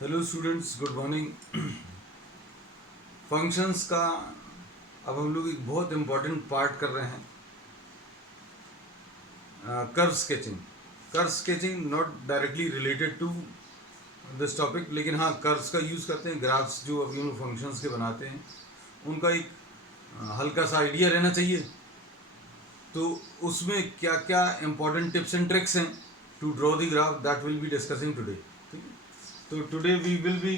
Hello students, good morning. Functions का अब हम लोग एक बहुत इम्पॉर्टेंट पार्ट कर रहे हैं, curve sketching. Curve sketching not directly related to this topic, लेकिन हाँ कर्व्स का यूज़ करते हैं। ग्राफ्स जो अभी हम लोग फंक्शंस के बनाते हैं उनका एक हल्का सा आइडिया रहना चाहिए। तो उसमें क्या क्या इम्पॉर्टेंट टिप्स एंड ट्रिक्स हैं to draw the graph, that will be discussing today. ठीक है, तो today we will be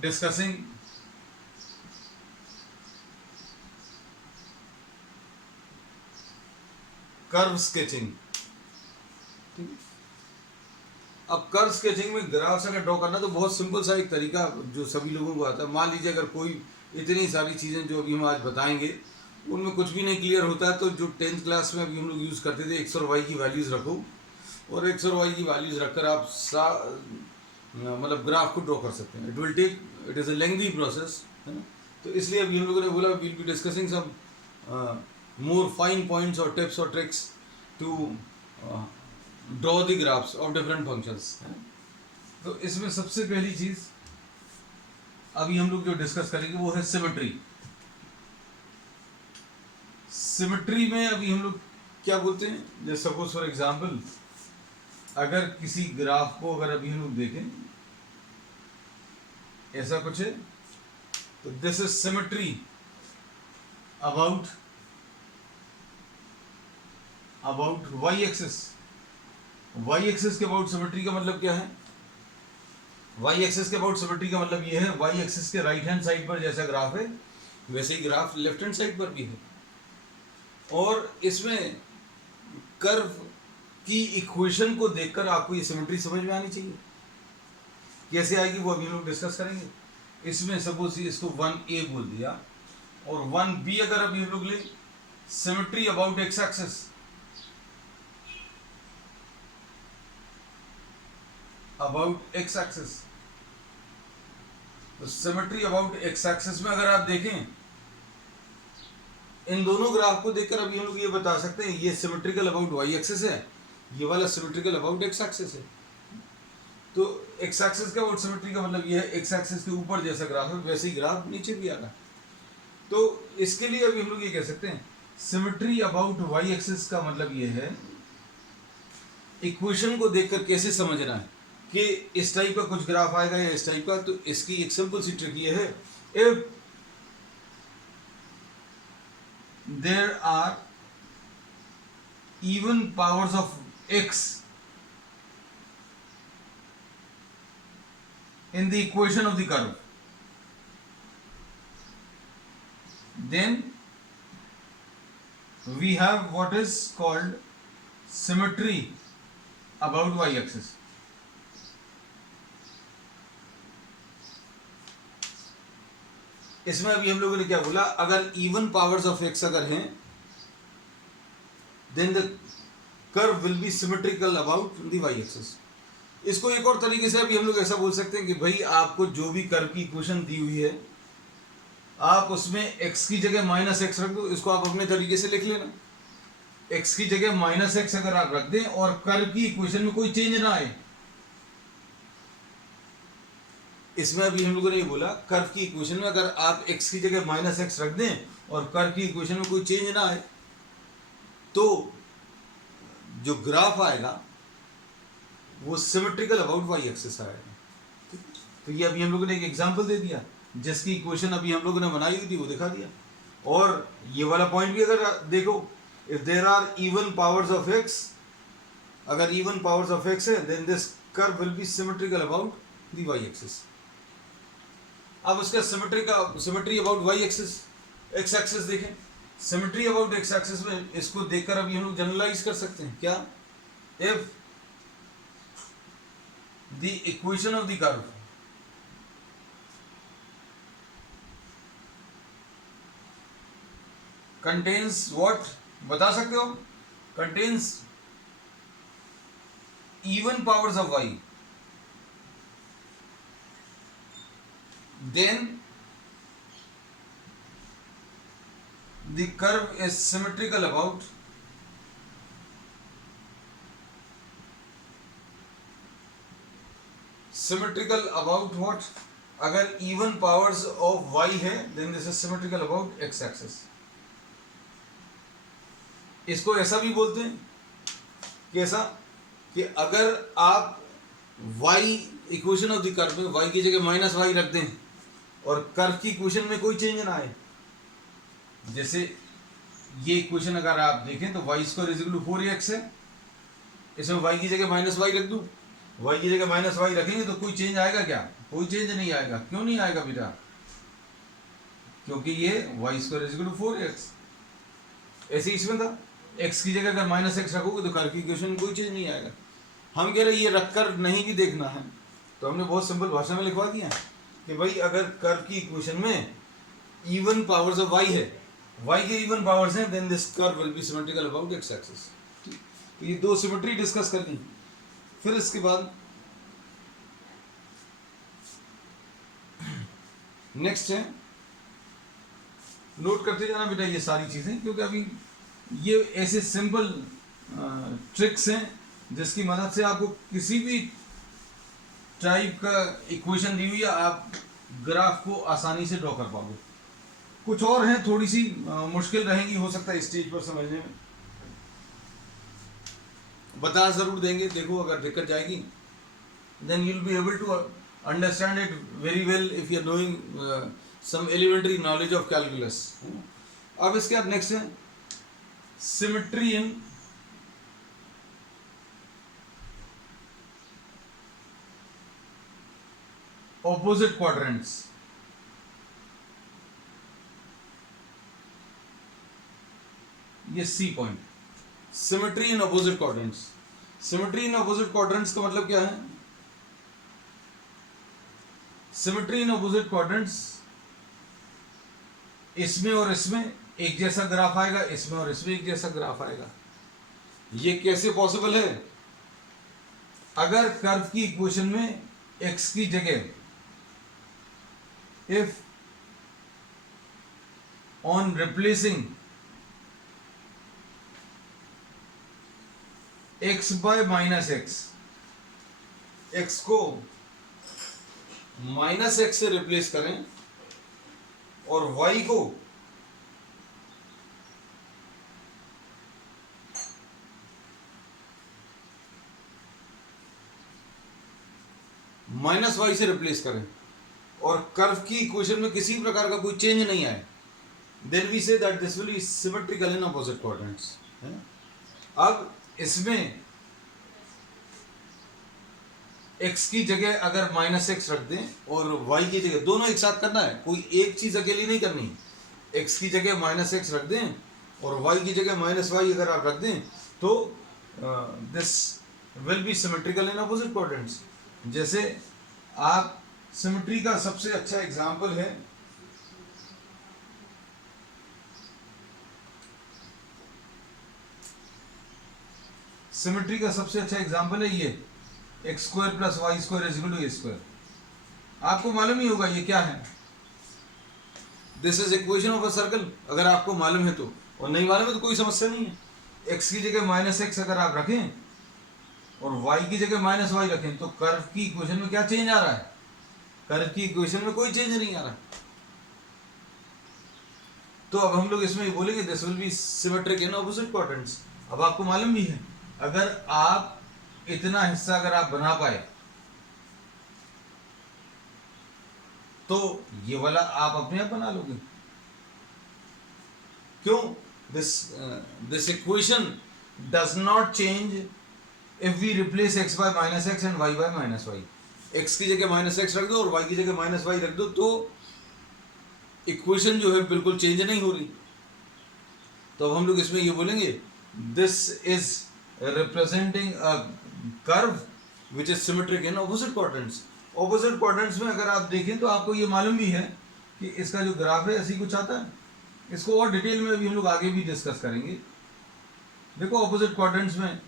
discussing curve sketching. ठीक है, अब कर्व स्केचिंग में ग्राफ्स अगर ड्रॉ करना तो बहुत सिंपल सा एक तरीका जो सभी लोगों को आता है। मान लीजिए अगर कोई इतनी सारी चीज़ें जो अभी हम आज बताएंगे उनमें कुछ भी नहीं क्लियर होता है, तो जो 10th क्लास में अभी हम लोग यूज़ करते थे एक्स और वाई की वैल्यूज़ रखो और एक्स और वाई की वैल्यूज़ रखकर आप मतलब ग्राफ को ड्रॉ कर सकते हैं। It is a lengthy process, है ना। तो इसलिए अभी हम लोगों ने बोला will be discussing some more fine points or tips or tricks to draw the graphs of different functions। तो इसमें सबसे पहली चीज अभी हम लोग जो डिस्कस करेंगे वो है सिमेट्री। सिमेट्री में अभी हम लोग क्या बोलते हैं, जैसे सपोज फॉर एग्जांपल अगर किसी ग्राफ को अगर अभी हम लोग देखें ऐसा कुछ है, तो this is symmetry about Y axis. Y axis के अबाउट सिमेट्री का मतलब क्या है? वाई एक्सिस के अबाउट सिमेट्री का मतलब ये है वाई एक्सिस के राइट हैंड साइड पर जैसा ग्राफ है वैसे ही ग्राफ लेफ्ट हैंड साइड पर भी है। और इसमें कर्व की इक्वेशन को देखकर आपको ये सिमेट्री समझ में आनी चाहिए। कैसे आएगी वो अभी हम लोग डिस्कस करेंगे। इसमें सपोज इसको 1a बोल दिया और 1b अगर अभी हम लोग ले symmetry about x axis, about x axis, तो सिमेट्री अबाउट एक्स एक्सिस में अगर आप देखें इन दोनों ग्राफ को देखकर अभी हम लोग ये बता सकते हैं ये सिमेट्रिकल अबाउट वाई एक्सिस है, ये वाला सिमेट्रिकल अबाउट एक्स एक्सिस है। तो एक्स एक्सिस का अबाउट सिमेट्री का मतलब ये है एक्स एक्सिस के ऊपर जैसा ग्राफ है वैसे ही ग्राफ नीचे भी आ रहा है। तो इसके लिए अभी हम लोग ये कह सकते हैं सिमेट्री अबाउट वाई एक्सिस का मतलब ये है इक्वेशन को देखकर कैसे समझना है कि इस टाइप का कुछ ग्राफ आएगा या इस टाइप का। तो इसकी एक सिंपल सी ट्रिक ये है, if there are even powers of x in the equation of the curve, then we have what is called symmetry about y axis। इसमें अभी हम लोगों ने क्या बोला, अगर इवन पावर्स ऑफ x अगर हैं then the curve will be symmetrical about the y axis। इसको एक और तरीके से अभी हम लोग ऐसा बोल सकते हैं कि भाई आपको जो भी कर्व की इक्वेशन दी हुई है आप उसमें x की जगह माइनस एक्स रख दो। इसको आप अपने तरीके से लिख लेना, x की जगह माइनस एक्स अगर आप रख दें और कर्व की इक्वेशन में कोई चेंज ना आए। इसमें अभी हम लोगों ने ये बोला कर्व की इक्वेशन में अगर आप x की जगह माइनस एक्स रख दें और कर्व की इक्वेशन में कोई चेंज ना आए तो जो ग्राफ आएगा वो सिमेट्रिकल अबाउट वाई एक्सिस आएगा। तो ये अभी हम लोगों ने एक एग्जांपल दे दिया जिसकी इक्वेशन अभी हम लोगों ने बनाई हुई थी वो दिखा दिया। और ये वाला पॉइंट भी अगर देखो, if there are even powers of x, अगर इवन पावर्स ऑफ x है then this curve will be symmetrical about the y axis. अब उसका symmetry about Y axis, x axis देखें। सिमेट्री अबाउट एक्स एक्सिस में इसको देखकर अभी हम लोग जनरलाइज कर सकते हैं क्या, if the equation of the curve contains what, बता सकते हो, contains even powers of y, then the curve is symmetrical about symmetrical about what, अगर इवन पावर्स ऑफ वाई है then this is symmetrical about x axis. इसको ऐसा भी बोलते हैं, कैसा, कि अगर आप y equation of the curve में y की जगह माइनस वाई रख दें और कर्व की इक्वेशन में कोई चेंज ना आए, जैसे ये इक्वेशन अगर आप देखें तो y square is equal to 4x है, इसमें y की जगह माइनस वाई रख दूं, y की जगह माइनस वाई रखेंगे तो कोई चेंज आएगा क्या? कोई चेंज नहीं आएगा। क्यों नहीं आएगा बेटा? क्योंकि ये y square is equal to 4x। ऐसे इसमें था, x की जगह अगर माइनस एक्स रखोगे तो कर्व की इक्वेशन में कोई चेंज नहीं आएगा। हम कह रहे ये रखकर नहीं भी देखना है तो हमने बहुत सिंपल भाषा में लिखवा दिया कि भाई अगर कर्व की इक्वेशन में इवन पावर्स ऑफ y है, y के इवन पावर्स हैं, then this curve will be symmetrical about x axis. तो ये दो सिमेट्री डिस्कस कर ली। फिर इसके बाद नेक्स्ट है, नोट करते जाना बेटा ये सारी चीजें, क्योंकि अभी ये ऐसे सिंपल ट्रिक्स हैं जिसकी मदद से आपको किसी भी टाइप का इक्वेशन दी हुई है आप ग्राफ को आसानी से ड्रॉ कर पाओगे। कुछ और हैं थोड़ी सी मुश्किल रहेंगी, हो सकता है स्टेज पर समझने में, बता जरूर देंगे। देखो अगर दिक्कत जाएगी then you will be able to understand it very well if you are doing some elementary knowledge of calculus. अब इसके बाद नेक्स्ट है सिमेट्री इन opposite quadrants। ये C point, symmetry in opposite quadrants. Symmetry in opposite quadrants का मतलब क्या है? Symmetry in opposite quadrants, इसमें और इसमें एक जैसा ग्राफ आएगा, इसमें और इसमें एक जैसा ग्राफ आएगा। ये कैसे पॉसिबल है? अगर कर्व की इक्वेशन में x की जगह if on replacing x by minus x, x को माइनस x से रिप्लेस करें और y को माइनस वाई से रिप्लेस करें और कर्व की इक्वेशन में किसी प्रकार का कोई चेंज नहीं आए, then we say that this will be symmetrical in opposite quadrants. अब इसमें x की जगह अगर माइनस एक्स रख दें और y की जगह, दोनों एक साथ करना है, कोई एक चीज अकेली नहीं करनी। x की जगह माइनस एक्स रख दें और y की जगह माइनस वाई अगर आप रख दें तो this will be symmetrical in opposite quadrants. जैसे आप सिमेट्री का सबसे अच्छा एग्जाम्पल है सिमेट्री का सबसे अच्छा एग्जाम्पल है ये x square plus y square is equal to A square. आपको मालूम ही होगा ये क्या है, this is equation of a circle. अगर आपको मालूम है तो, और नहीं मालूम है तो कोई समस्या नहीं है। एक्स की जगह माइनस एक्स अगर आप रखें और y की जगह माइनस वाई रखें तो कर्व की इक्वेशन में क्या चेंज आ रहा है? कर्व की इक्वेशन में कोई चेंज नहीं आ रहा। तो अब हम लोग इसमें बोलेंगे this will B symmetric in opposite quadrants. अब आपको मालूम भी है अगर आप इतना हिस्सा अगर आप बना पाए तो ये वाला आप अपने आप बना लोगे। क्यों? This equation does not change if we replace x by minus x and y by minus y। x की जगह माइनस एक्स रख दो और y की जगह माइनस वाई रख दो तो इक्वेशन जो है बिल्कुल चेंज नहीं हो रही। तो अब हम लोग इसमें ये बोलेंगे this is representing a curve which is symmetric in opposite quadrants. Opposite quadrants में अगर आप देखें तो आपको ये मालूम भी है कि इसका जो ग्राफ है ऐसी कुछ आता है। इसको और डिटेल में अभी हम लोग आगे भी डिस्कस करेंगे। देखो ऑपोजिट क्वाड्रेंट्स में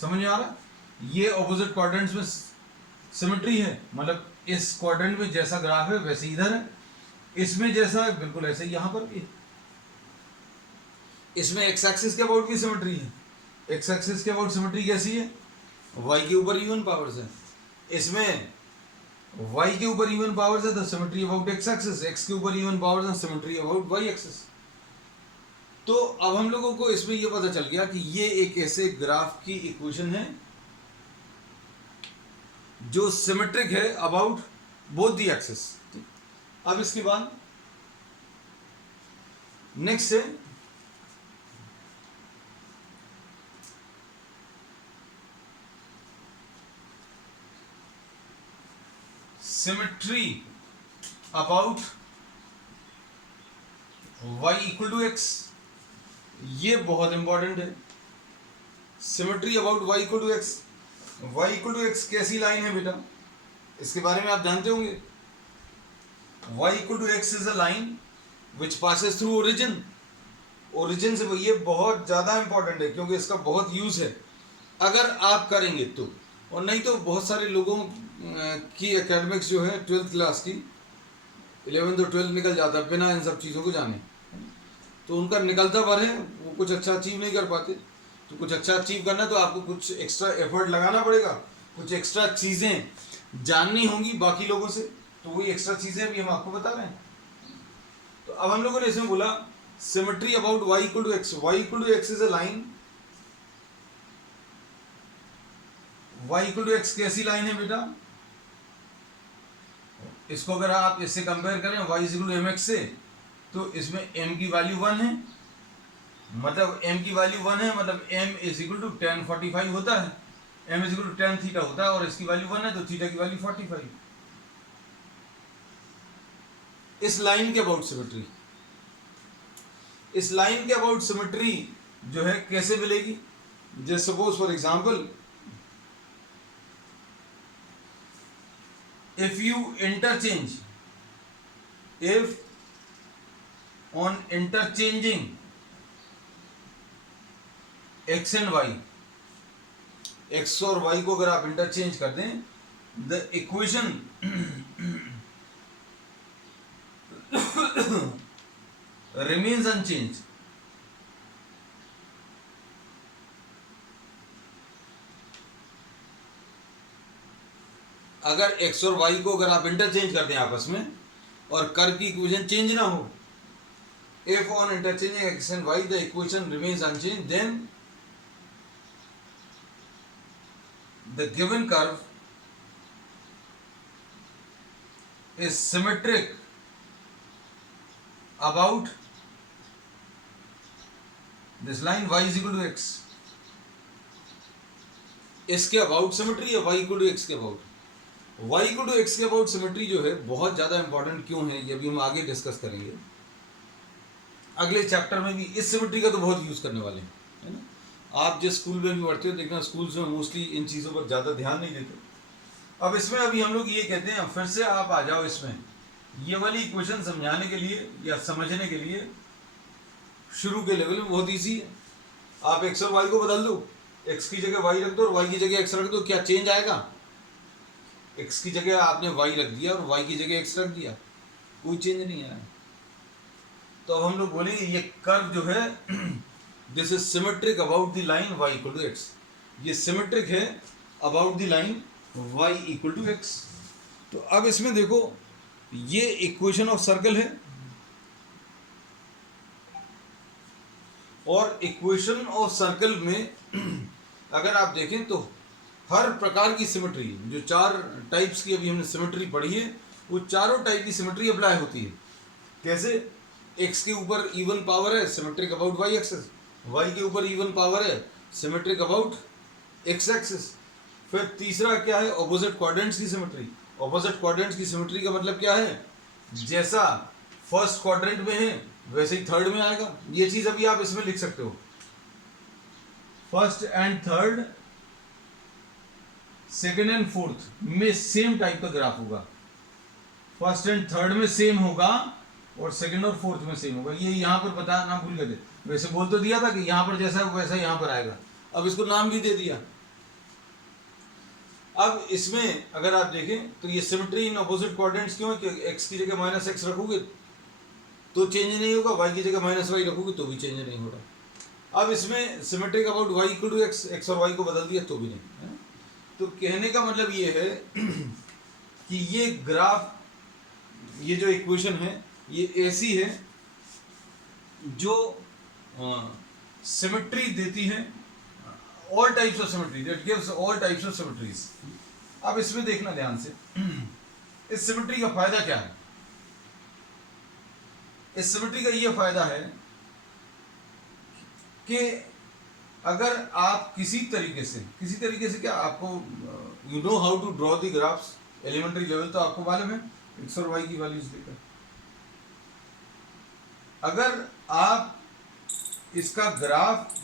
समझ में आ रहा, ये ऑपोजिट क्वाड्रेंट्स में सिमेट्री है, मतलब इस क्वाड्रेंट में जैसा ग्राफ है वैसे इधर है, इसमें जैसा है बिल्कुल ऐसे यहां पर भी। इसमें एक्स एक्सिस के अबाउट भी सिमेट्री है। एक्स एक्सिस के अबाउट सिमेट्री कैसी है? वाई के ऊपर इवन पावर्स है, इसमें वाई के ऊपर इवन पावर्स है तो symmetry about x axis, x के ऊपर इवन पावर्स है सिमेट्री अबाउट वाई एक्सिस। तो अब हम लोगों को इसमें यह पता चल गया कि ये एक ऐसे ग्राफ की इक्वेशन है जो सिमेट्रिक है अबाउट बोथ दी एक्सिस। अब इसके बाद नेक्स्ट है symmetry about y equal to x. ये बहुत इंपॉर्टेंट है, symmetry about y equal to x. y equal to x कैसी लाइन है बेटा, इसके बारे में आप जानते होंगे। y equal to x is a line which passes through origin. Origin से ये बहुत ज़्यादा इंपॉर्टेंट है क्योंकि इसका बहुत यूज़ है अगर आप करेंगे तो, और नहीं तो बहुत सारे लोगों की एकेडमिक्स जो है 12th क्लास की 11th और 12th निकल जाता है बिना इन सब चीज़ों को जाने, तो उनका निकलता भर है, वो कुछ अच्छा अचीव नहीं कर पाते। तो कुछ अच्छा अचीव करना तो आपको कुछ एक्स्ट्रा एफर्ट लगाना पड़ेगा, कुछ एक्स्ट्रा चीज़ें जाननी होंगी बाकी लोगों से, तो वही एक्स्ट्रा चीज़ें अभी हम आपको बता रहे हैं। तो अब हम लोगों ने इसमें बोला symmetry about y equal to x. y equal to x is a line, y equal to x कैसी लाइन है बेटा, इसको अगर आप इससे कंपेयर करें y is equal to mx से, तो इसमें m की वैल्यू 1 है, मतलब m की वैल्यू 1 है, मतलब m is equal to tan 45 होता है, m is equal to tan theta होता है, और इसकी वैल्यू 1 है तो थीटा की वैल्यू 45। इस लाइन के अबाउट सिमेट्री, इस लाइन के अबाउट सिमेट्री जो है कैसे मिलेगी, जैसे suppose for example if you interchange, if on interchanging x and y, x और y को अगर आप इंटरचेंज कर दें, the equation remains unchanged। अगर x और y को अगर आप इंटरचेंज कर दें आपस में और कर्व की इक्वेशन चेंज ना हो, if on interchanging x and y the equation remains unchanged, then the given curve is symmetric about this line y is equal to x। इसके अबाउट सिमेट्री है y इक्वल टू एक्स के about. y equal to x के about symmetry जो है बहुत ज़्यादा important क्यों है, ये भी हम आगे डिस्कस करेंगे अगले चैप्टर में भी। इस सिमेट्री का तो बहुत यूज़ करने वाले हैं, है ना। आप जिस स्कूल में भी पढ़ते हो देखना स्कूल्स में मोस्टली इन चीज़ों पर ज़्यादा ध्यान नहीं देते। अब इसमें अभी हम लोग ये कहते हैं, फिर से आप आ जाओ इसमें, ये वाली इक्वेशन समझाने के लिए या समझने के लिए शुरू के लेवल में बहुत ईजी है। आप एक्स और वाई को बदल दो, एक्स की जगह वाई रख दो और वाई की जगह एक्स रख दो, क्या चेंज आएगा? एक्स की जगह आपने वाई रख दिया और वाई की जगह एक्स रख दिया, कोई चेंज नहीं आया। तो अब हम लोग बोलेंगे ये कर्व जो है this is symmetric about the line y equal to x. ये सिमेट्रिक है about the line y equal to x. तो अब इसमें देखो ये इक्वेशन ऑफ सर्कल है और इक्वेशन ऑफ सर्कल में अगर आप देखें तो हर प्रकार की सिमेट्री, जो चार टाइप्स की अभी हमने सिमेट्री पढ़ी है, वो चारों टाइप की सिमेट्री अप्लाई होती है। कैसे? एक्स के ऊपर इवन पावर है, symmetric about Y axis. Y के ऊपर इवन पावर है, सिमेट्रिक अबाउट एक्स एक्सिस। फिर तीसरा क्या है? ऑपोजिट क्वाड्रेंट्स की सिमेट्री। ऑपोजिट क्वाड्रेंट्स की सिमेट्री का मतलब क्या है? जैसा फर्स्ट क्वाड्रेंट में है वैसे ही थर्ड में आएगा। ये चीज अभी आप इसमें लिख सकते हो, first and third, second and fourth में सेम टाइप का ग्राफ होगा। फर्स्ट एंड थर्ड में सेम होगा और सेकेंड और फोर्थ में सेम होगा। ये यहाँ पर बताना भूल गए थे, वैसे बोल तो दिया था कि यहाँ पर जैसा वैसा यहाँ पर आएगा, अब इसको नाम भी दे दिया। अब इसमें अगर आप देखें तो ये सिमेट्री इन अपोजिट क्वाड्रेंट्स क्यों है कि एक्स की जगह माइनस एक्स रखोगे तो चेंज नहीं होगा, वाई की जगह माइनस वाई रखोगे तो भी चेंज नहीं होगा। अब इसमें symmetric about y equal to x, x और वाई को बदल दिया तो भी नहीं है। तो कहने का मतलब ये है कि ये ग्राफ, ये जो इक्वेशन है ये ऐसी है जो सिमेट्री देती है, all types of symmetry, that gives all types of symmetries. अब इसमें देखना ध्यान से, इस सिमेट्री का फायदा क्या है? इस सिमेट्री का ये फायदा है कि अगर आप किसी तरीके से क्या, आपको you know how to draw the graphs, elementary level तो आपको मालूम है, एक्स और वाई की वैल्यूज देकर। अगर आप इसका ग्राफ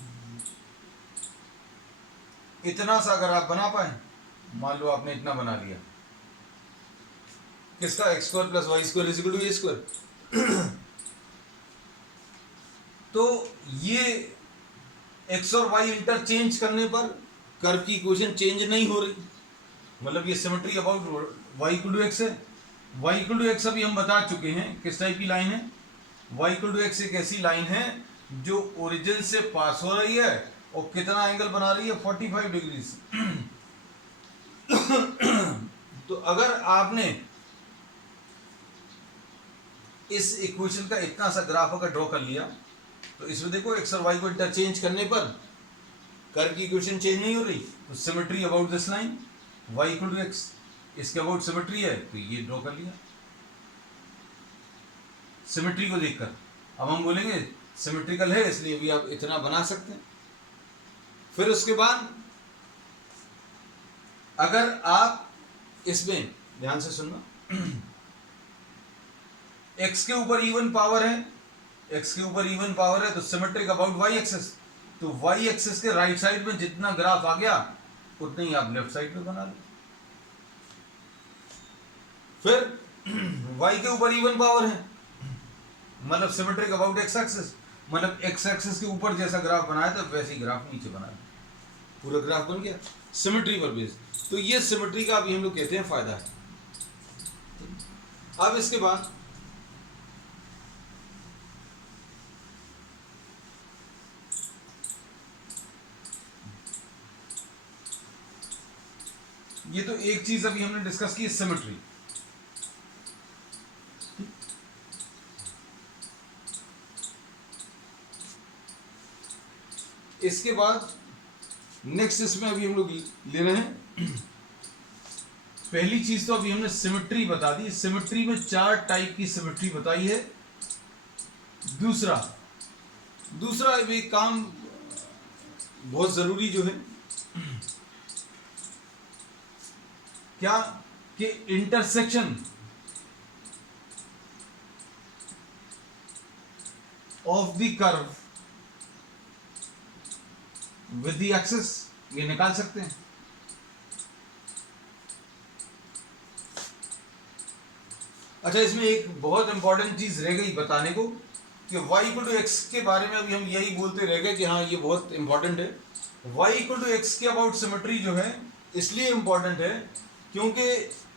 इतना सा अगर आप बना पाए, मान लो आपने इतना बना लिया, किसका, x square plus y square is equal to A square, तो ये एक्स और वाई इंटरचेंज करने पर कर्व की इक्वेशन चेंज नहीं हो रही, मतलब ये symmetry about y equal to x है। वाई इक्वल टू एक्स अभी हम बता चुके हैं किस टाइप की लाइन है। वाई इक्वल टू एक्स एक ऐसी लाइन है जो ओरिजिन से पास हो रही है और कितना एंगल बना रही है, 45 डिग्री। तो अगर आपने इस इक्वेशन का इतना सा ग्राफ अगर ड्रॉ कर लिया, तो इसमें देखो एक्स और वाई को इंटरचेंज करने पर कर्व की इक्वेशन चेंज नहीं हो रही, तो symmetry about this line y equal to x, इसके अबाउट सिमेट्री है, तो ये ड्रॉ कर लिया सिमेट्री को देखकर। अब हम बोलेंगे सिमेट्रिकल है इसलिए भी आप इतना बना सकते हैं। फिर उसके बाद अगर आप इसमें ध्यान से सुनना, x के ऊपर इवन पावर है, x के ऊपर इवन पावर है तो सिमेट्रिक अबाउट y एक्सिस, तो y एक्सिस के राइट साइड में जितना ग्राफ आ गया उतना ही आप लेफ्ट साइड में बना लो। फिर y के ऊपर इवन पावर है, मतलब सिमेट्रिक अबाउट x एक्सिस, मतलब x एक्सिस के ऊपर जैसा ग्राफ बनाया था वैसे ही ग्राफ नीचे बना, पूरा ग्राफ बन गया सिमेट्री पर बेस। तो ये सिमेट्री का अभी हम लोग कहते हैं फायदा है। अब इसके बाद ये तो एक चीज अभी हमने डिस्कस की सिमेट्री। इसके बाद नेक्स्ट इसमें अभी हम लोग ले रहे हैं, पहली चीज तो अभी हमने सिमेट्री बता दी, सिमेट्री में 4 टाइप की सिमेट्री बताई है। दूसरा भी काम बहुत जरूरी जो है क्या, कि intersection of the curve with the axis, ये निकाल सकते हैं। अच्छा, इसमें एक बहुत इंपॉर्टेंट चीज रह गई बताने को कि y इक्वल टू एक्स के बारे में अभी हम यही बोलते रह गए कि हाँ ये बहुत इंपॉर्टेंट है। y इक्वल टू एक्स के अबाउट सिमेट्री जो है इसलिए इंपॉर्टेंट है क्योंकि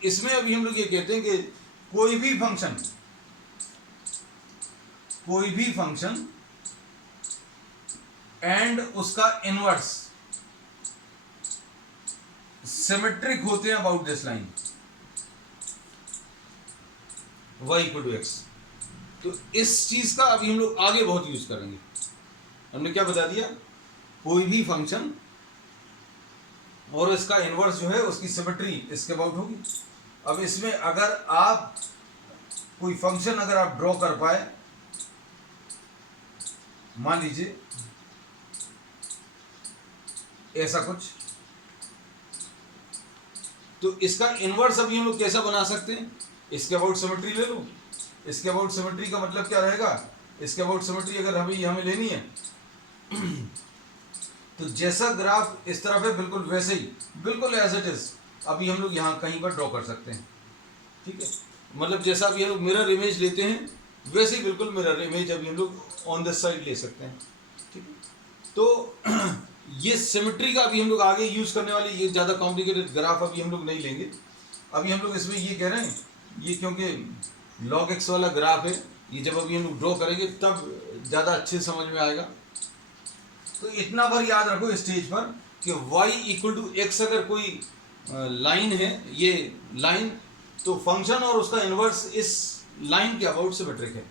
इसमें अभी हम लोग ये कहते हैं कि कोई भी फंक्शन एंड उसका इनवर्स सिमेट्रिक होते हैं about this line y equal to x. तो इस चीज का अभी हम लोग आगे बहुत यूज करेंगे। हमने क्या बता दिया, कोई भी फंक्शन और इसका इनवर्स जो है उसकी सिमेट्री इसके अबाउट होगी। अब इसमें अगर आप कोई फंक्शन अगर आप ड्रॉ कर पाए, मान लीजिए ऐसा कुछ, तो इसका इनवर्स अभी हम लोग कैसा बना सकते हैं, इसके अबाउट सिमेट्री ले लो। इसके अबाउट सिमेट्री का मतलब क्या रहेगा, इसके अबाउट सिमेट्री अगर हमें लेनी है तो जैसा ग्राफ इस तरफ है बिल्कुल वैसे ही, बिल्कुल एज इट इज अभी हम लोग यहाँ कहीं पर ड्रॉ कर सकते हैं। ठीक है, मतलब जैसा अभी हम लोग मिरर इमेज लेते हैं वैसे ही बिल्कुल मिरर इमेज अभी हम लोग ऑन दिस साइड ले सकते हैं। ठीक है, तो ये सिमेट्री का अभी हम लोग आगे यूज करने वाले, ये ज़्यादा कॉम्प्लिकेटेड ग्राफ अभी हम लोग नहीं लेंगे। अभी हम लोग इसमें ये कह रहे हैं, ये क्योंकि log x वाला ग्राफ है, ये जब अभी हम लोग ड्रॉ करेंगे तब ज़्यादा अच्छे समझ में आएगा। तो इतना बार याद रखो स्टेज पर कि y इक्वल टू एक्स अगर कोई लाइन है, ये लाइन, तो फंक्शन और उसका इनवर्स इस लाइन के अबाउट सिमेट्रिक है।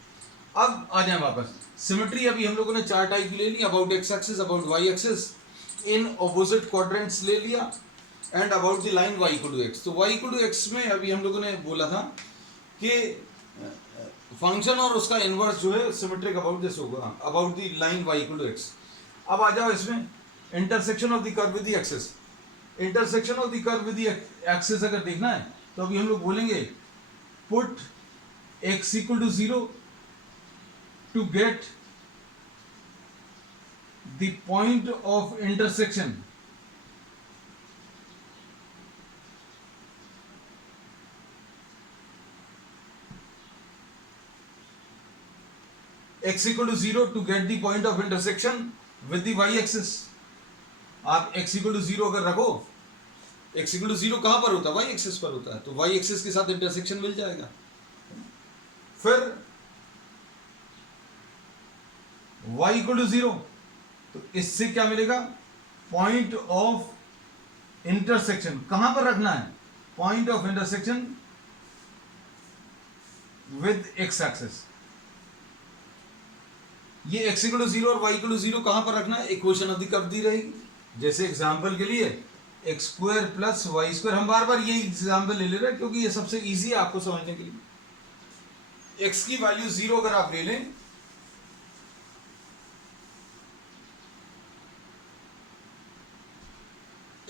अब आ जाए वापस, सिमेट्री अभी हम लोगों ने चार टाइप ले ली, about x axis, about Y axis, in opposite quadrants ले लिया, and about the line y equal to x. तो y इक्वल टू एक्स में अभी हम लोगों ने बोला था कि फंक्शन और उसका इनवर्स जो है सिमेट्रिक अबाउट दिस होगा, about the line y equal to x. अब आ जाओ इसमें intersection of the curve with the axis. Intersection of the curve with the axis अगर देखना है तो अभी हम लोग बोलेंगे put x equal to 0 to get the point of intersection x equal to 0 to get the point of intersection with the y axis। आप x equal to 0 अगर रखो, x equal to 0 कहां पर होता है? y axis पर होता है, तो y axis के साथ इंटरसेक्शन मिल जाएगा। फिर y equal to 0, तो इससे क्या मिलेगा? पॉइंट ऑफ इंटरसेक्शन कहां पर रखना है? Point of intersection with x axis। ये x इक्वल टू 0 और y इक्वल टू 0 कहां पर रखना है? इक्वेशन ऑफ द कर्व दी रहेगी। जैसे एग्जांपल के लिए x square plus y square, हम बार बार ये एग्जांपल ले रहे हैं क्योंकि ये सबसे इजी है आपको समझने के लिए। x की वैल्यू 0 अगर आप ले लें,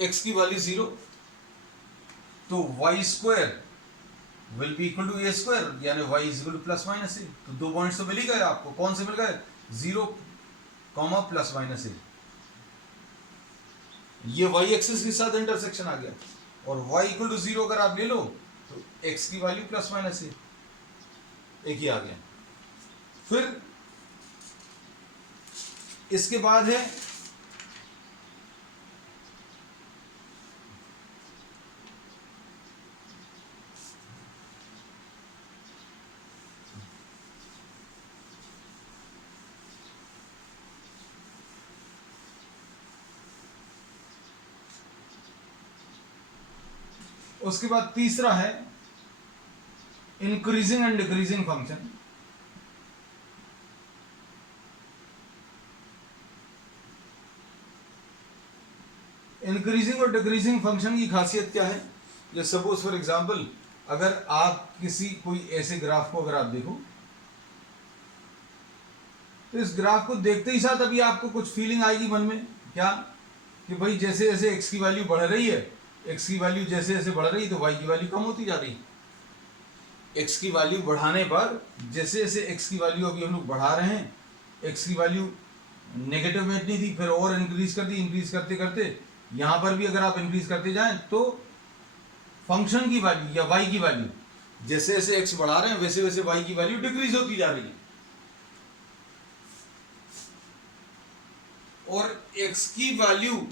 x की वैल्यू 0, तो y square will be equal to A square, यानी y is equal to plus minus A. तो दो पॉइंट्स तो मिल ही गए आपको। कौन से मिल गए? 0, प्लस माइनस ए। ये y एक्सिस के साथ इंटरसेक्शन आ गया। और y इक्वल टू 0 अगर आप ले लो तो x की वैल्यू प्लस माइनस ए, एक ही आ गया। फिर इसके बाद है उसके बाद तीसरा है increasing and decreasing function. Increasing और डिक्रीजिंग फंक्शन की खासियत क्या है? जैसे सपोज फॉर एग्जांपल, अगर आप किसी कोई ऐसे ग्राफ को अगर आप देखो, तो इस ग्राफ को देखते ही साथ अभी आपको कुछ फीलिंग आएगी मन में, क्या? कि भाई जैसे जैसे x की वैल्यू बढ़ रही है, x की वैल्यू जैसे जैसे बढ़ रही है तो y की वैल्यू कम होती जा रही है। x की वैल्यू बढ़ाने पर जैसे जैसे x की वैल्यू अभी हम लोग बढ़ा रहे हैं, x की वैल्यू नेगेटिव में इतनी थी, फिर और इंक्रीज कर दी, इंक्रीज करते करते यहाँ पर भी अगर आप इंक्रीज करते जाएं तो फंक्शन की वैल्यू या y की वैल्यू जैसे जैसे x बढ़ा रहे हैं वैसे वैसे y की वैल्यू डिक्रीज होती जा रही है। और x की वैल्यू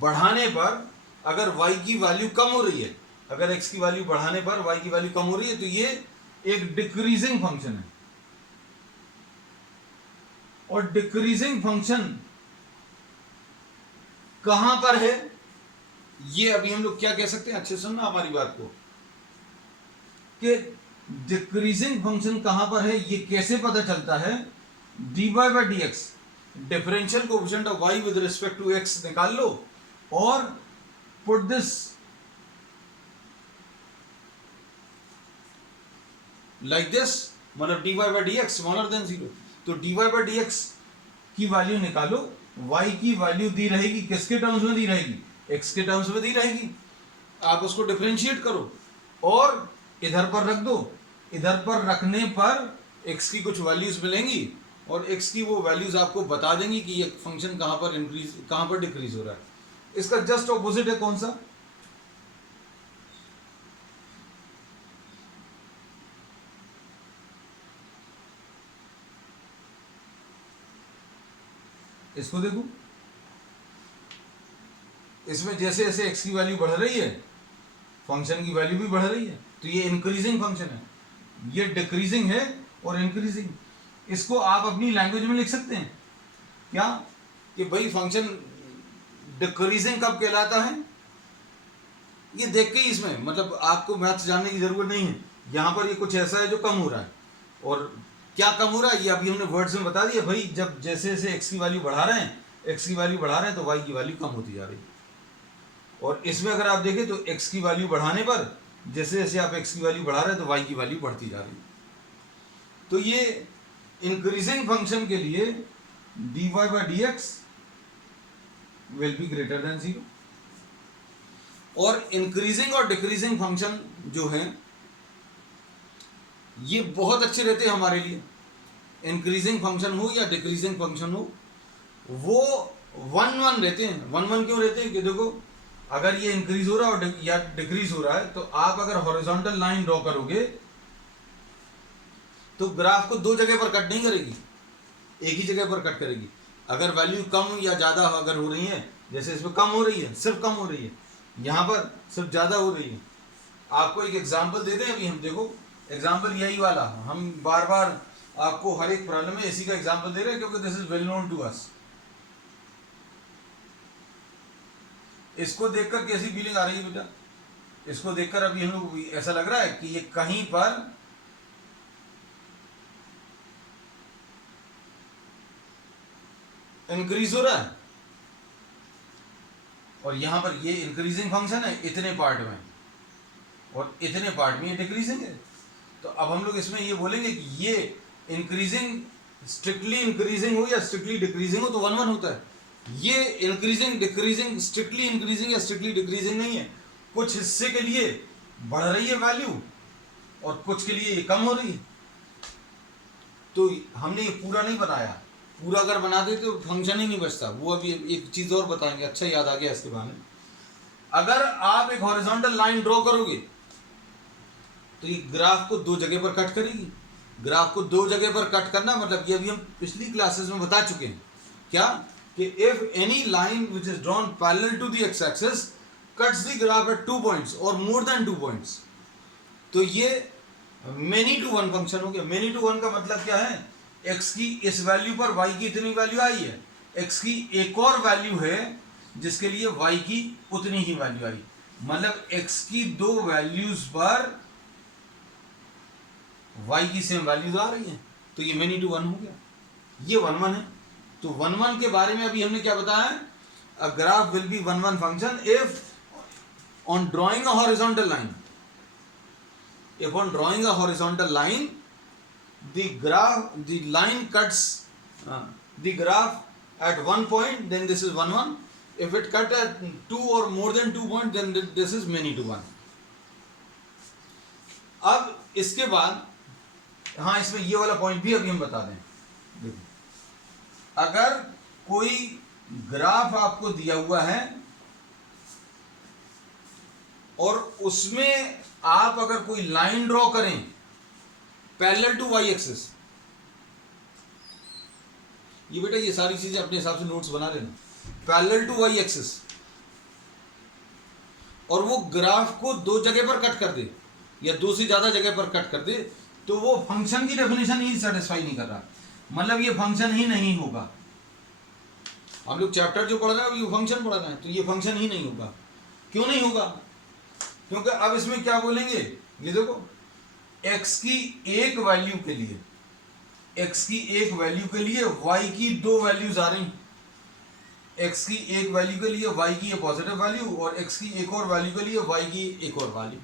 बढ़ाने पर अगर y की वैल्यू कम हो रही है, अगर x की वैल्यू बढ़ाने पर y की वैल्यू कम हो रही है, तो ये एक डिक्रीजिंग फंक्शन है। और डिक्रीजिंग फंक्शन कहां पर है, ये अभी हम लोग क्या कह सकते हैं? अच्छे सुनना हमारी बात को, कि डिक्रीजिंग फंक्शन कहां पर है ये कैसे पता चलता है? dy by d x, differential coefficient of y with respect to x निकाल लो और पुट दिस लाइक दिस, मतलब dy by d x smaller than 0। तो dy बाई डी एक्स की वैल्यू निकालो, y की वैल्यू दी रहेगी किसके टर्म्स में दी रहेगी? x के टर्म्स में दी रहेगी। आप उसको डिफरेंशिएट करो और इधर पर रख दो। इधर पर रखने पर x की कुछ वैल्यूज मिलेंगी और x की वो वैल्यूज आपको बता देंगी कि ये फंक्शन कहां पर इंक्रीज कहां पर डिक्रीज हो रहा है। इसका जस्ट ऑपोजिट है कौन सा? इसको देखो, इसमें जैसे जैसे x की वैल्यू बढ़ रही है फंक्शन की वैल्यू भी बढ़ रही है, तो ये इंक्रीजिंग फंक्शन है। ये डिक्रीजिंग है और इंक्रीजिंग। इसको आप अपनी लैंग्वेज में लिख सकते हैं क्या? कि भाई फंक्शन डिक्रीजिंग कब कहलाता है? ये देख के ही इसमें मतलब आपको मैथ्स जानने की जरूरत नहीं है। यहाँ पर ये कुछ ऐसा है जो कम हो रहा है, और क्या कम हो रहा है ये अभी हमने वर्ड्स में बता दिया भाई। जब जैसे जैसे एक्स की वैल्यू बढ़ा रहे हैं, एक्स की वैल्यू बढ़ा रहे हैं तो वाई की वैल्यू कम होती जा रही है। और इसमें अगर आप देखें तो एक्स की वैल्यू बढ़ाने पर जैसे जैसे आप एक्स की वैल्यू बढ़ा रहे हैं तो वाई की वैल्यू बढ़ती जा रही है। तो ये इंक्रीजिंग फंक्शन के लिए dy by dx will be greater than 0, और इंक्रीजिंग और डिक्रीजिंग फंक्शन जो है ये बहुत अच्छे रहते हैं हमारे लिए। इंक्रीजिंग फंक्शन हो या डिक्रीजिंग फंक्शन हो वो 1 1 रहते हैं। 1 1 क्यों रहते हैं कि देखो अगर ये इंक्रीज हो रहा है और या डिक्रीज हो रहा है तो आप अगर हॉरिजॉन्टल लाइन ड्रॉ करोगे तो ग्राफ को दो जगह पर कट नहीं करेगी, एक ही जगह पर कट करेगी। अगर वैल्यू कम या ज़्यादा अगर हो रही है, जैसे इसमें कम हो रही है, सिर्फ कम हो रही है, यहाँ पर सिर्फ ज़्यादा हो रही है। आपको एक एग्जांपल दे दें अभी हम, देखो एग्जांपल यही वाला हम बार बार आपको हर एक प्रॉब्लम में इसी का एग्जांपल दे रहे हैं क्योंकि this is well known to us. इसको देखकर कैसी फीलिंग आ रही है बेटा? इसको देखकर अभी हम लोग ऐसा लग रहा है कि ये कहीं पर इंक्रीज हो रहा है और यहां पर ये इंक्रीजिंग फंक्शन है इतने पार्ट में और इतने पार्ट में ये डिक्रीजिंग है। तो अब हम लोग इसमें ये बोलेंगे कि ये इंक्रीजिंग स्ट्रिक्टली इंक्रीजिंग हो या स्ट्रिक्टली डिक्रीजिंग हो तो 1 1 होता है। ये इंक्रीजिंग डिक्रीजिंग स्ट्रिक्टली इंक्रीजिंग या स्ट्रिक्टली डिक्रीजिंग नहीं है। कुछ हिस्से के लिए बढ़ रही है वैल्यू और कुछ के लिए ये कम हो रही है। तो हमने ये पूरा नहीं बनाया, पूरा अगर बना देते तो फंक्शन ही नहीं बचता। वो अभी एक चीज और बताएंगे, अच्छा याद आ गया इसके बारे में। अगर आप एक हॉरिजॉन्टल लाइन ड्रॉ करोगे तो ये ग्राफ को दो जगह पर कट करेगी। ग्राफ को दो जगह पर कट करना मतलब ये अभी हम पिछली क्लासेस में बता चुके हैं क्या कि if any line which is drawn parallel to the x axis cuts the graph at 2 points और मोर देन 2 पॉइंट्स, तो ये मेनी टू वन फंक्शन हो गया। मेनी टू वन का मतलब क्या है? x की इस वैल्यू पर y की इतनी वैल्यू आई है, x की एक और वैल्यू है जिसके लिए y की उतनी ही वैल्यू आई, मतलब x की दो वैल्यूज पर y की सेम वैल्यूज आ रही हैं, तो ये मेनी टू वन हो गया। ये 1 1 है। तो 1 1 के बारे में अभी हमने क्या बताया? A graph will be 1 1 function if on drawing a horizontal line, if on drawing a horizontal line the line cuts the graph at 1 point, then this is 1 1. If it cut at 2 or more than 2 points, then this is many to 1. अब इसके बाद हाँ इसमें ये वाला point भी अभी हम बता दें। देखो अगर कोई ग्राफ आपको दिया हुआ है और उसमें आप अगर कोई लाइन ड्रॉ करें पैरेलल टू वाई एक्सिस, ये बेटा ये सारी चीजें अपने हिसाब से नोट्स बना लेना, पैरेलल टू वाई एक्सिस, और वो ग्राफ को दो जगह पर कट कर दे या दो से ज्यादा जगह पर कट कर दे, तो वो फंक्शन की डेफिनेशन ही सेटिस्फाई नहीं कर रहा, मतलब ये फंक्शन ही नहीं होगा। हम लोग चैप्टर जो पढ़ रहे हैं अभी वो फंक्शन पढ़ रहे हैं, तो ये फंक्शन ही नहीं होगा। क्यों नहीं होगा? क्योंकि अब इसमें क्या बोलेंगे, ये देखो x की एक वैल्यू के लिए, x की एक वैल्यू के लिए y की दो वैल्यूज आ रही, x की एक वैल्यू के लिए y की ये पॉजिटिव वैल्यू और x की एक और वैल्यू के लिए y की एक और वैल्यू।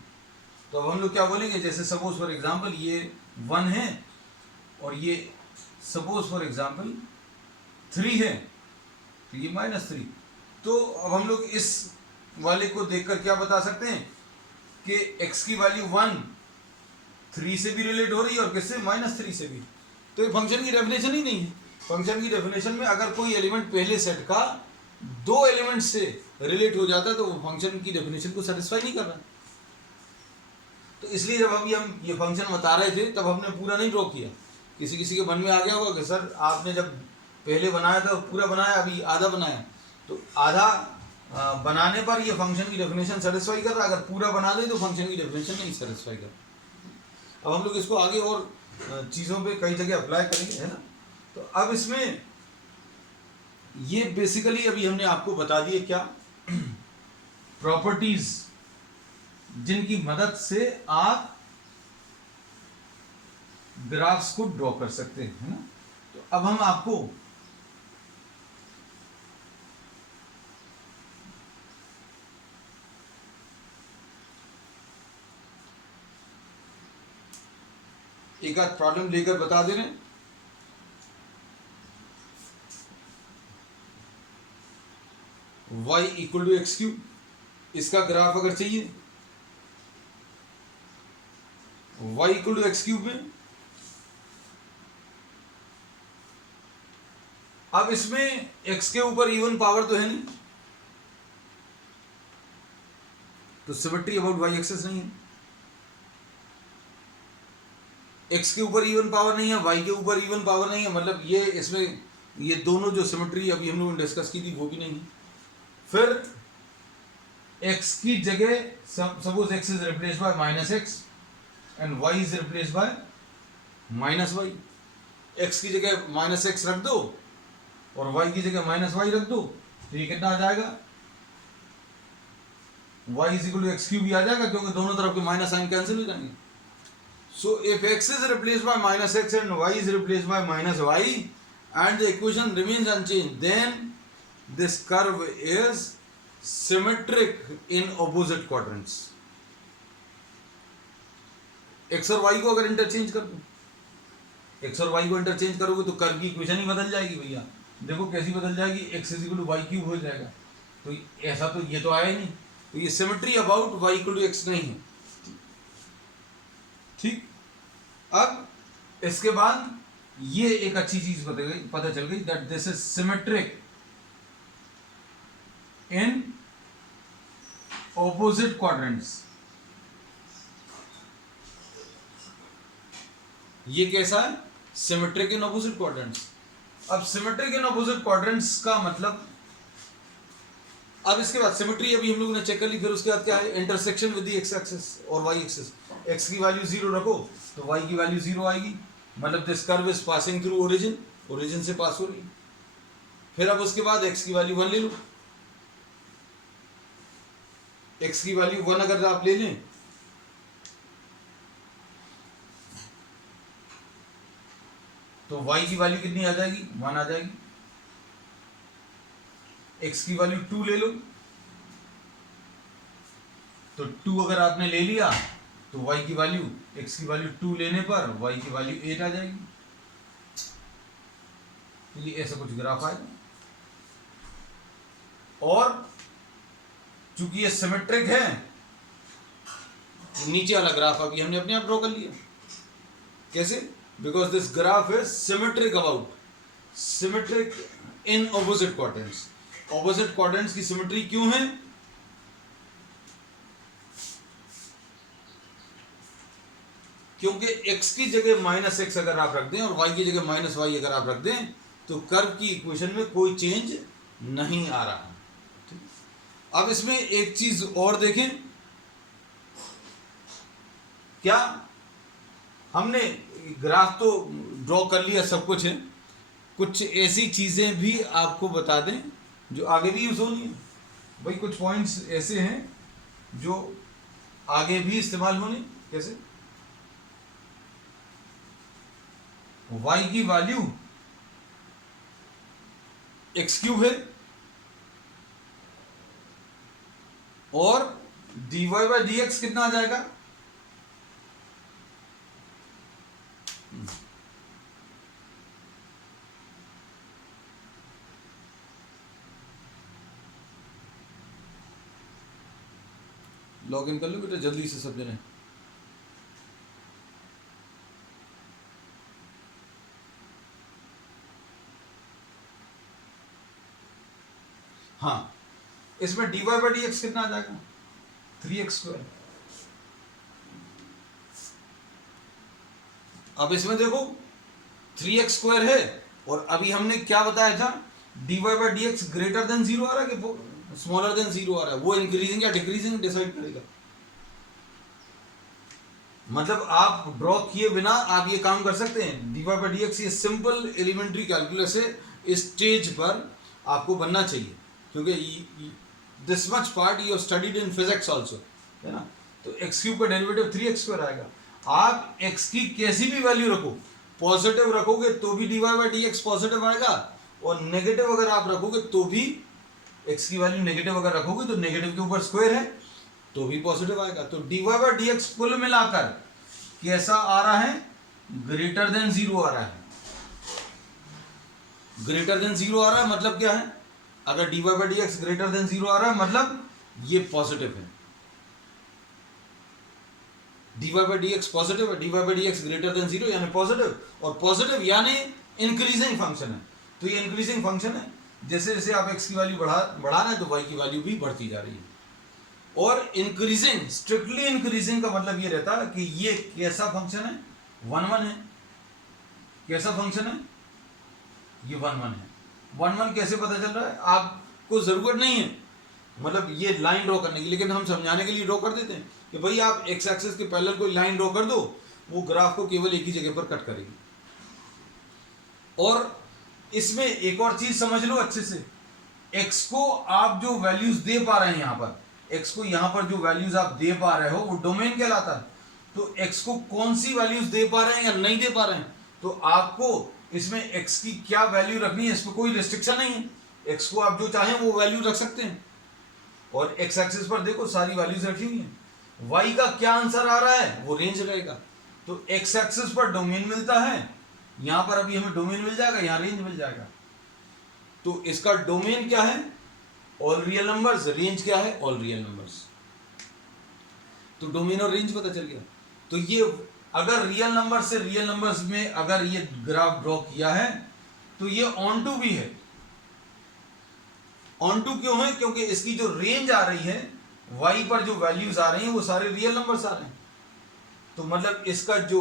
तो अब हम लोग क्या बोलेंगे, जैसे सपोज फॉर एग्जांपल ये 1 है और ये सपोज फॉर एग्जांपल 3 है, तो ये -3। तो अब हम लोग इस वाले को देखकर क्या बता सकते हैं कि x की वैल्यू 1 3 से भी रिलेट हो रही है और किससे? -3 से भी। तो ये फंक्शन की डेफिनेशन ही नहीं है। फंक्शन की डेफिनेशन में अगर कोई एलिमेंट पहले सेट का दो एलिमेंट से रिलेट हो जाता है तो वो फंक्शन की डेफिनेशन को सेटिस्फाई नहीं कर रहा। तो इसलिए जब अभी हम ये फंक्शन बता रहे थे तब हमने पूरा नहीं ड्रॉ किया। किसी किसी के मन में आ गया होगा कि सर आपने जब पहले बनाया था पूरा बनाया, अभी आधा बनाया, तो आधा बनाने पर ये फंक्शन की डेफिनेशन सेटिस्फाई कर रहा, अगर पूरा बना दे तो फंक्शन की डेफिनेशन नहीं सेटिस्फाई कर। अब हम लोग इसको आगे और चीज़ों पे कई जगह अप्लाई करेंगे, है ना। तो अब इसमें ये बेसिकली अभी हमने आपको बता दिए क्या प्रॉपर्टीज जिनकी मदद से आप ग्राफ्स को ड्रॉ कर सकते हैं, है ना। तो अब हम आपको एक आध प्रॉब्लम लेकर बता दे रहे हैं। y equal to x cube, इसका ग्राफ अगर चाहिए y equal to x cube में, अब इसमें x के ऊपर इवन पावर तो है नहीं, तो सिमेट्री अबाउट y एक्सेस नहीं है। x के ऊपर इवन पावर नहीं है, y के ऊपर इवन पावर नहीं है, मतलब ये इसमें ये दोनों जो सिमेट्री अभी हम लोगों ने डिस्कस की थी वो भी नहीं है। फिर x की जगह suppose x is replace by minus x and y is replace by minus y. x की जगह माइनस एक्स रख दो और y की जगह माइनस वाई रख दो, तो ये कितना आ जाएगा, y is equal to x cube भी आ जाएगा, क्योंकि दोनों तरफ के माइनस साइन कैंसिल हो जाएंगे। So if x is replaced by minus x and y is replaced by minus y and the equation remains unchanged, then this curve is symmetric in opposite quadrants. x और y को अगर interchange कर दो, x और y को interchange करोगे तो curve की इक्वेशन ही बदल जाएगी भैया। देखो कैसी बदल जाएगी, x is equal to y cube हो जाएगा। तो ऐसा तो ये तो आया ही नहीं, तो ये symmetry about y equal to x नहीं है, ठीक। अब इसके बाद ये एक अच्छी चीज पता चल गई that this is symmetric in opposite quadrants. ये कैसा है, सिमेट्रिक इन ऑपोजिट क्वाड्रेंट्स। अब सिमेट्रिक इन ऑपोजिट क्वाड्रेंट्स का मतलब, अब इसके बाद सिमेट्री अभी हम लोगों ने चेक कर ली, फिर उसके बाद क्या है, intersection with the x axis और वाई एक्सिस। एक्स की वैल्यू 0 रखो तो वाई की वैल्यू 0 आएगी, मतलब this curve is passing through origin, origin से पास हो रही। फिर अब उसके बाद एक्स की वैल्यू 1 ले लो, एक्स की वैल्यू 1 अगर आप ले लें तो y की वैल्यू कितनी आ जाएगी, 1 आ जाएगी। x की वैल्यू 2 ले लो, तो 2 अगर आपने ले लिया तो y की वैल्यू, x की वैल्यू 2 लेने पर y की वैल्यू 8 आ जाएगी। तो ये ऐसा कुछ ग्राफ आएगा, और चूंकि ये सिमेट्रिक है, नीचे वाला ग्राफ अभी हमने अपने आप ड्रॉ कर लिया। कैसे, because this graph is symmetric about, symmetric in opposite quadrants. Opposite quadrants की सिमेट्री क्यों है, क्योंकि x की जगह माइनस एक्स अगर आप रख दें और y की जगह माइनस वाई अगर आप रख दें तो कर्व की इक्वेशन में कोई चेंज नहीं आ रहा। अब इसमें एक चीज और देखें, क्या हमने ग्राफ तो ड्रॉ कर लिया, सब कुछ है, कुछ ऐसी चीजें भी आपको बता दें जो आगे भी यूज होनी है। भाई कुछ पॉइंट्स ऐसे हैं जो आगे भी इस्तेमाल होने, कैसे y की वैल्यू एक्स क्यूब है और dy बाई डी एक्स कितना आ जाएगा, लॉग इन कर लो बेटा जल्दी से सब जने। हाँ, इसमें dy बाई डी एक्स कितना आ जाएगा, 3x स्क्वायर। अब इसमें देखो 3x स्क्वायर है और अभी हमने क्या बताया था, dy by d x greater than 0 आ रहा है कि स्मॉलर देन 0 आ रहा है, वो इंक्रीजिंग या डिक्रीजिंग डिसाइड करेगा। मतलब आप ड्रॉ किए बिना आप ये काम कर सकते हैं, dy बाई डी एक्स। ये सिंपल एलिमेंट्री कैलकुलस है, इस स्टेज पर आपको बनना चाहिए, क्योंकि this much part you have studied in physics also, है ना। तो एक्स क्यूब का डेरिवेटिव 3x² आएगा। आप x की कैसी भी वैल्यू रखो, पॉजिटिव रखोगे तो भी dy by d x positive आएगा, और नेगेटिव अगर आप रखोगे तो भी x की वैल्यू नेगेटिव अगर रखोगे तो नेगेटिव के ऊपर स्क्वायर है तो भी पॉजिटिव आएगा। तो dy बाई डी एक्स कुल मिलाकर कैसा आ रहा है, ग्रेटर देन 0 आ रहा है। ग्रेटर देन 0 आ रहा है मतलब क्या है, अगर dy by d x greater than 0 आ रहा है मतलब ये पॉजिटिव है, dy by d x positive है, dy by d x greater than 0 यानी पॉजिटिव, और पॉजिटिव यानी इंक्रीजिंग फंक्शन है। तो ये इंक्रीजिंग फंक्शन है, जैसे जैसे आप x की वैल्यू बढ़ा रहे हैं तो y की वैल्यू भी बढ़ती जा रही है। और इंक्रीजिंग, स्ट्रिक्टली इंक्रीजिंग का मतलब ये रहता है कि ये कैसा फंक्शन है, 1 1 है। कैसा फंक्शन है, ये 1 1 है। 1 1 कैसे पता चल रहा है, आपको जरूरत नहीं है मतलब ये लाइन ड्रॉ करने की, लेकिन हम समझाने के लिए ड्रॉ कर देते हैं कि भाई आप एक्स एक्सिस के पैरेलल कोई लाइन ड्रॉ कर दो, वो ग्राफ को केवल एक ही जगह पर कट करेगी। और इसमें एक और चीज समझ लो अच्छे से, x को आप जो वैल्यूज दे पा रहे हैं यहाँ पर, x को यहाँ पर जो वैल्यूज आप दे पा रहे हो वो डोमेन कहलाता है। तो x को कौन सी वैल्यूज दे पा रहे हैं या नहीं दे पा रहे हैं, तो आपको इसमें x की क्या वैल्यू रखनी है, इसमें कोई रिस्ट्रिक्शन नहीं है। x को आप जो चाहें वो वैल्यू रख सकते हैं, और x एक्सिस पर देखो सारी वैल्यूज रखी हुई हैं। y का क्या आंसर आ रहा है, वो रेंज रहेगा। तो x एक्सिस पर डोमेन मिलता है, यहां पर अभी हमें डोमेन मिल जाएगा, यहां रेंज मिल जाएगा। तो इसका डोमेन क्या है, ऑल रियल नंबर्स, रेंज क्या है, ऑल रियल नंबर्स। तो डोमेन और रेंज पता चल गया। तो ये अगर रियल नंबर से रियल नंबर्स में अगर ये ग्राफ ड्रॉ किया है तो ये ऑन टू भी है। ऑन टू क्यों है, क्योंकि इसकी जो रेंज आ रही है, y पर जो वैल्यूज आ रही हैं वो सारे रियल नंबर्स आ रहे हैं। तो मतलब इसका जो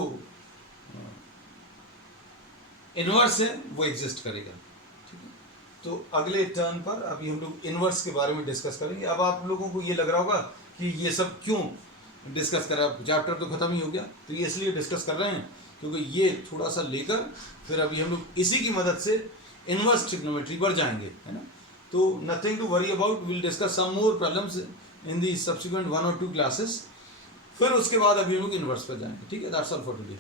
इनवर्स है वो एग्जिस्ट करेगा। ठीक है, तो अगले टर्न पर अभी हम लोग इनवर्स के बारे में डिस्कस करेंगे। अब आप लोगों को ये लग रहा होगा कि ये सब क्यों डिस्कस कर रहा है, चैप्टर तो खत्म ही हो गया। तो ये इसलिए डिस्कस कर रहे हैं क्योंकि ये थोड़ा सा लेकर फिर अभी हम लोग इसी की मदद से इनवर्स ट्रिग्नोमेट्री पर जाएंगे, है ना। तो nothing to worry about, will discuss some more problems in the subsequent 1 और 2 क्लासेस। फिर उसके बाद अभी हम लोग इनवर्स पर जाएंगे। ठीक है, दैट्स ऑल फॉर टुडे।